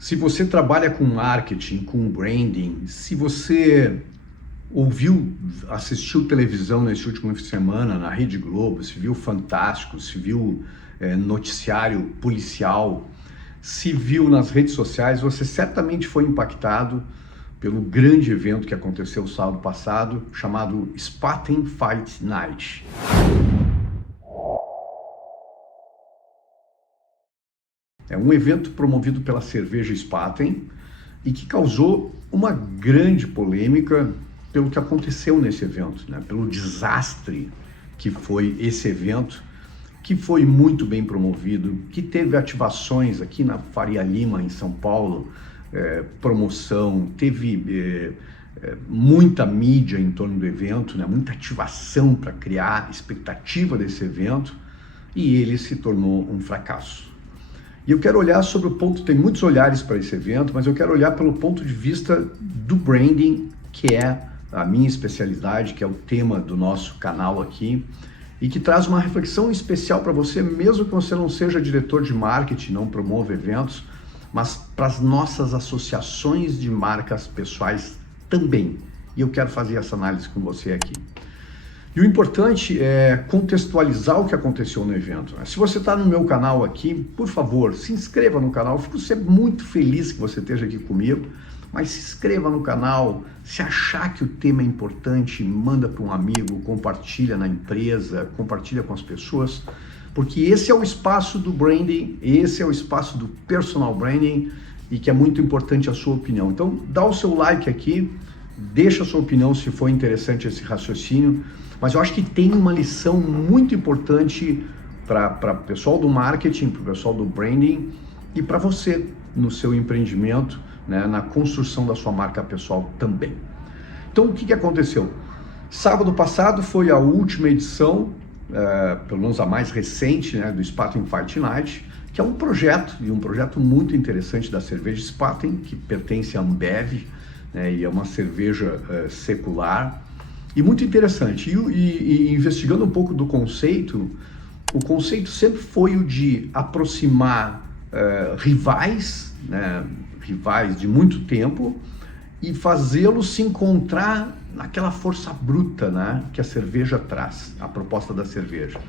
Se você trabalha com marketing, com branding, se você assistiu televisão nesse último fim de semana na Rede Globo, se viu Fantástico, se viu noticiário policial, se viu nas redes sociais, você certamente foi impactado pelo grande evento que aconteceu sábado passado, chamado Spaten Fight Night. É um evento promovido pela cerveja Spaten e que causou uma grande polêmica pelo que aconteceu nesse evento, né? Pelo desastre que foi esse evento, que foi muito bem promovido, que teve ativações aqui na Faria Lima, em São Paulo, promoção, teve muita mídia em torno do evento, né? Muita ativação para criar expectativa desse evento, e ele se tornou um fracasso. E eu quero olhar sobre o ponto, tem muitos olhares para esse evento, mas eu quero olhar pelo ponto de vista do branding, que é a minha especialidade, que é o tema do nosso canal aqui, e que traz uma reflexão especial para você, mesmo que você não seja diretor de marketing, não promova eventos, mas para as nossas associações de marcas pessoais também. E eu quero fazer essa análise com você aqui. E o importante é contextualizar o que aconteceu no evento. Se você está no meu canal aqui, por favor, se inscreva no canal. Eu fico sempre muito feliz que você esteja aqui comigo, mas se inscreva no canal. Se achar que o tema é importante, manda para um amigo, compartilha na empresa, compartilha com as pessoas, porque esse é o espaço do branding, esse é o espaço do personal branding, e que é muito importante a sua opinião. Então, dá o seu like aqui, deixa a sua opinião se for interessante esse raciocínio, mas eu acho que tem uma lição muito importante para o pessoal do marketing, para o pessoal do branding e para você no seu empreendimento, né, na construção da sua marca pessoal também. Então, o que aconteceu? Sábado passado foi a última edição, pelo menos a mais recente, né, do Spaten Fight Night, que é um projeto muito interessante da cerveja Spaten, que pertence à Ambev, né, e é uma cerveja secular, e muito interessante. E investigando um pouco do conceito, o conceito sempre foi o de aproximar rivais, né, rivais de muito tempo, e fazê-los se encontrar naquela força bruta, né, que a cerveja traz, a proposta da cerveja.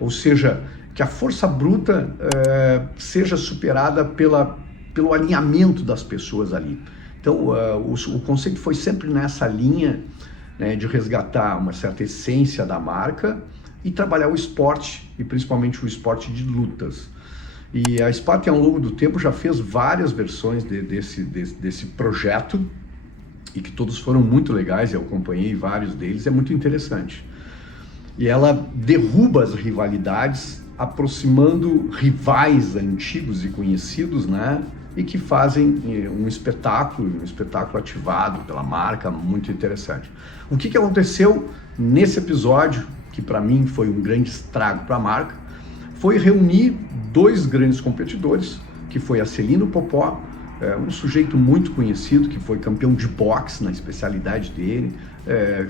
Ou seja, que a força bruta seja superada pelo alinhamento das pessoas ali. Então, o conceito foi sempre nessa linha, né, de resgatar uma certa essência da marca e trabalhar o esporte, e principalmente o esporte de lutas. E a Spaten, ao longo do tempo, já fez várias versões desse projeto, e que todos foram muito legais, eu acompanhei vários deles, é muito interessante. E ela derruba as rivalidades, aproximando rivais antigos e conhecidos, né? E que fazem um espetáculo ativado pela marca, muito interessante. O que aconteceu nesse episódio, que para mim foi um grande estrago para a marca, foi reunir dois grandes competidores, que foi a Celino Popó, um sujeito muito conhecido, que foi campeão de boxe na especialidade dele,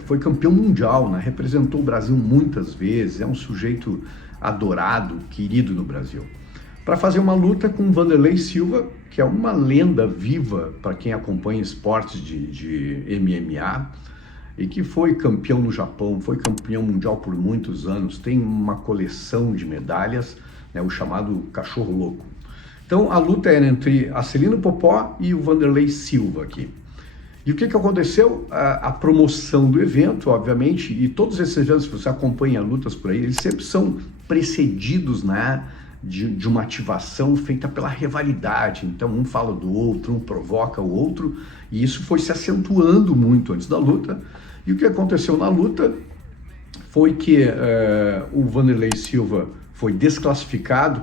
foi campeão mundial, né? Representou o Brasil muitas vezes, é um sujeito adorado, querido no Brasil, para fazer uma luta com o Vanderlei Silva, que é uma lenda viva para quem acompanha esportes de MMA, e que foi campeão no Japão, foi campeão mundial por muitos anos, tem uma coleção de medalhas, né, o chamado cachorro louco. Então a luta era entre a Celino Popó e o Vanderlei Silva aqui. E o que aconteceu? A promoção do evento, obviamente, e todos esses eventos, se você acompanha lutas por aí, eles sempre são precedidos, né, de uma ativação feita pela rivalidade. Então um fala do outro, um provoca o outro, e isso foi se acentuando muito antes da luta. E o que aconteceu na luta foi que o Vanderlei Silva foi desclassificado,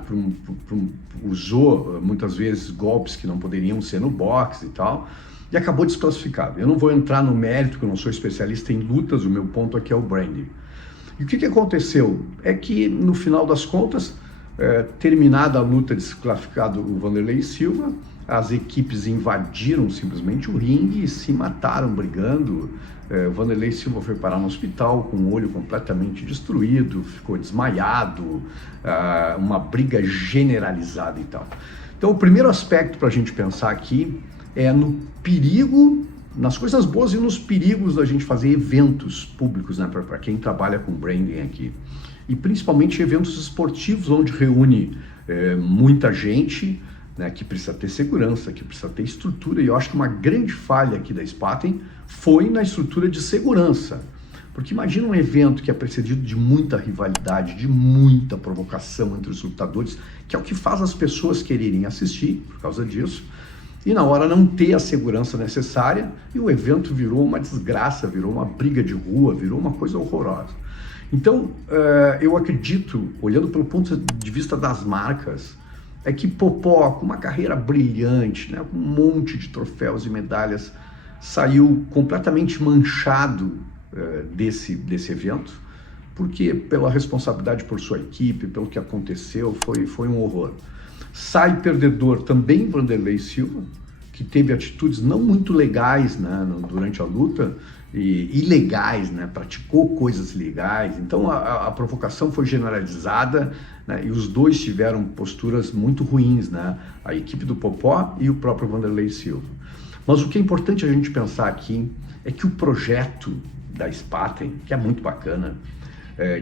usou muitas vezes golpes que não poderiam ser no boxe e tal, e acabou desclassificado. Eu não vou entrar no mérito, porque eu não sou especialista em lutas, o meu ponto aqui é o branding. E o que aconteceu? É que no final das contas, terminada a luta, desclassificado o Vanderlei Silva, as equipes invadiram simplesmente o ringue e se mataram brigando. O Vanderlei Silva foi parar no hospital com o olho completamente destruído, ficou desmaiado, uma briga generalizada e tal. Então, o primeiro aspecto para a gente pensar aqui é no perigo, nas coisas boas e nos perigos da gente fazer eventos públicos, né, para quem trabalha com branding aqui. E principalmente eventos esportivos, onde reúne muita gente, né, que precisa ter segurança, que precisa ter estrutura. E eu acho que uma grande falha aqui da Spaten foi na estrutura de segurança. Porque imagina um evento que é precedido de muita rivalidade, de muita provocação entre os lutadores, que é o que faz as pessoas quererem assistir por causa disso, e na hora não ter a segurança necessária, e o evento virou uma desgraça, virou uma briga de rua, virou uma coisa horrorosa. Então, eu acredito, olhando pelo ponto de vista das marcas, é que Popó, com uma carreira brilhante, né, com um monte de troféus e medalhas, saiu completamente manchado desse evento, porque pela responsabilidade por sua equipe, pelo que aconteceu, foi um horror. Sai perdedor também Vanderlei Silva, que teve atitudes não muito legais, né, durante a luta, e ilegais, né, praticou coisas ilegais. Então a provocação foi generalizada, né, e os dois tiveram posturas muito ruins, né, a equipe do Popó e o próprio Vanderlei Silva. Mas o que é importante a gente pensar aqui é que o projeto da Spaten, que é muito bacana,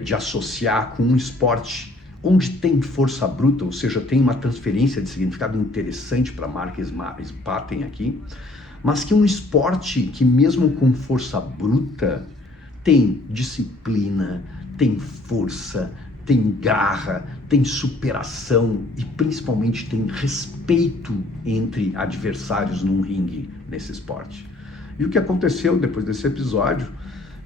de associar com um esporte onde tem força bruta, ou seja, tem uma transferência de significado interessante para a marca Spaten aqui, mas que um esporte que mesmo com força bruta tem disciplina, tem força, tem garra, tem superação e principalmente tem respeito entre adversários num ringue nesse esporte. E o que aconteceu depois desse episódio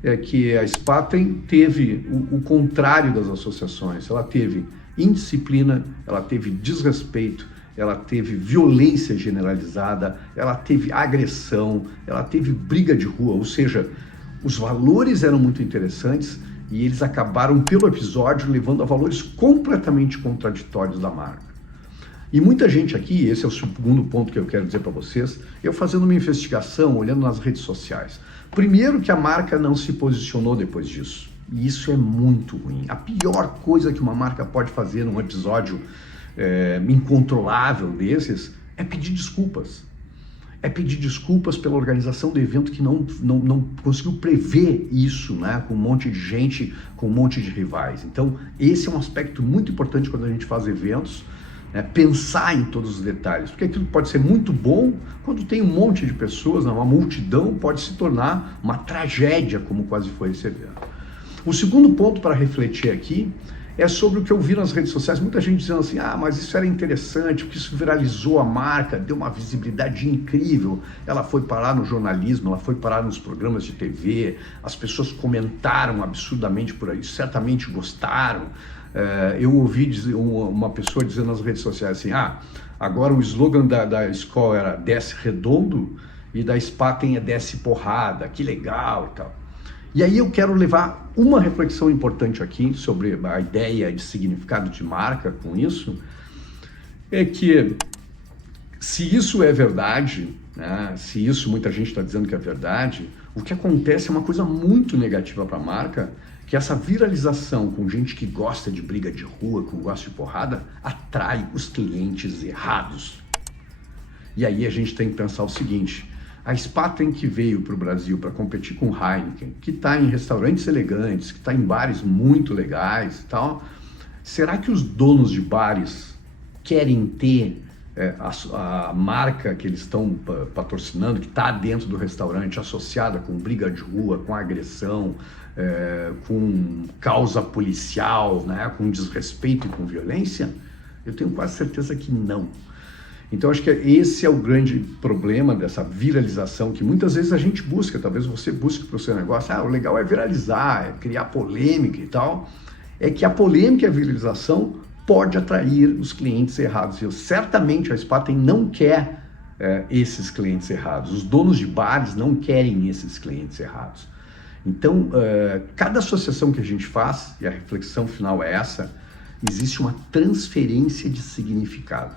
é que a Spaten teve o contrário das associações. Ela teve indisciplina, ela teve desrespeito, ela teve violência generalizada, ela teve agressão, ela teve briga de rua, ou seja, os valores eram muito interessantes e eles acabaram pelo episódio levando a valores completamente contraditórios da marca. E muita gente aqui, esse é o segundo ponto que eu quero dizer para vocês, eu fazendo uma investigação, olhando nas redes sociais. Primeiro que a marca não se posicionou depois disso, e isso é muito ruim. A pior coisa que uma marca pode fazer num episódio incontrolável desses é pedir desculpas. É pedir desculpas pela organização do evento que não conseguiu prever isso, né? Com um monte de gente, com um monte de rivais. Então, esse é um aspecto muito importante quando a gente faz eventos, pensar em todos os detalhes, porque aquilo pode ser muito bom quando tem um monte de pessoas, uma multidão pode se tornar uma tragédia, como quase foi esse evento. O segundo ponto para refletir aqui é sobre o que eu vi nas redes sociais, muita gente dizendo assim, mas isso era interessante, porque isso viralizou a marca, deu uma visibilidade incrível, ela foi parar no jornalismo, ela foi parar nos programas de TV, as pessoas comentaram absurdamente por aí, certamente gostaram. Eu ouvi uma pessoa dizendo nas redes sociais assim, agora o slogan da escola era desce redondo e da Spaten é desce porrada, que legal e tal. E aí eu quero levar uma reflexão importante aqui sobre a ideia de significado de marca com isso, é que se isso é verdade, né, se isso muita gente está dizendo que é verdade, o que acontece é uma coisa muito negativa para a marca, que essa viralização com gente que gosta de briga de rua, que gosta de porrada, atrai os clientes errados. E aí a gente tem que pensar o seguinte, a Spaten que veio para o Brasil para competir com Heineken, que está em restaurantes elegantes, que está em bares muito legais e tal, será que os donos de bares querem ter a marca que eles estão patrocinando, que está dentro do restaurante, associada com briga de rua, com agressão, com causa policial, né, com desrespeito e com violência? Eu tenho quase certeza que não. Então acho que esse é o grande problema dessa viralização que muitas vezes a gente busca, talvez você busque para o seu negócio, o legal é viralizar, é criar polêmica e tal, é que a polêmica e a viralização pode atrair os clientes errados. E certamente a Spaten não quer esses clientes errados, os donos de bares não querem esses clientes errados. Então, cada associação que a gente faz, e a reflexão final é essa, existe uma transferência de significado.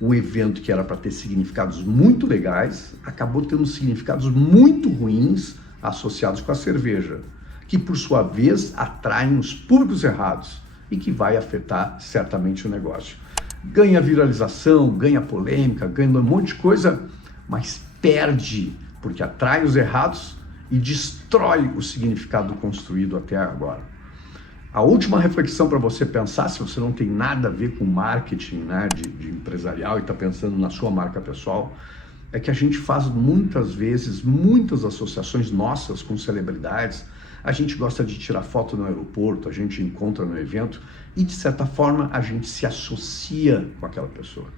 Um evento que era para ter significados muito legais, acabou tendo significados muito ruins associados com a cerveja, que por sua vez atraem os públicos errados e que vai afetar certamente o negócio. ganha viralização, ganha polêmica, ganha um monte de coisa, mas perde porque atrai os errados e destrói o significado construído até agora. A última reflexão para você pensar, se você não tem nada a ver com marketing, né, de empresarial e está pensando na sua marca pessoal, é que a gente faz muitas vezes, muitas associações nossas com celebridades. A gente gosta de tirar foto no aeroporto, a gente encontra no evento e, de certa forma, a gente se associa com aquela pessoa.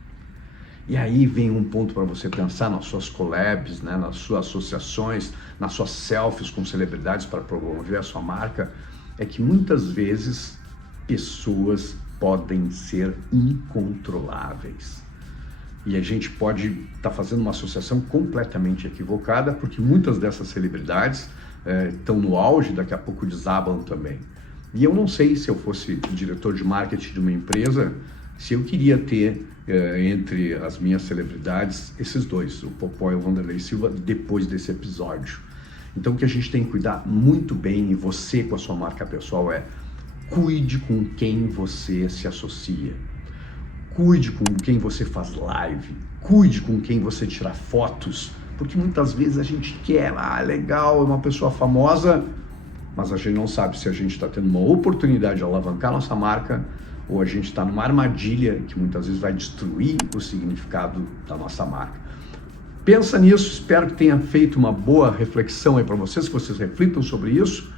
E aí vem um ponto para você pensar nas suas collabs, né, nas suas associações, nas suas selfies com celebridades para promover a sua marca, é que muitas vezes pessoas podem ser incontroláveis. E a gente pode estar fazendo uma associação completamente equivocada, porque muitas dessas celebridades estão no auge, daqui a pouco desabam também. E eu não sei, se eu fosse diretor de marketing de uma empresa, se eu queria ter entre as minhas celebridades esses dois, o Popó e o Wanderlei Silva, depois desse episódio. Então o que a gente tem que cuidar muito bem, e você com a sua marca pessoal, cuide com quem você se associa. Cuide com quem você faz live, cuide com quem você tira fotos, porque muitas vezes a gente quer, legal, é uma pessoa famosa, mas a gente não sabe se a gente está tendo uma oportunidade de alavancar nossa marca ou a gente está numa armadilha que muitas vezes vai destruir o significado da nossa marca. Pensa nisso, espero que tenha feito uma boa reflexão aí para vocês, que vocês reflitam sobre isso,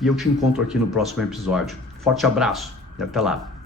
e eu te encontro aqui no próximo episódio. Forte abraço e até lá!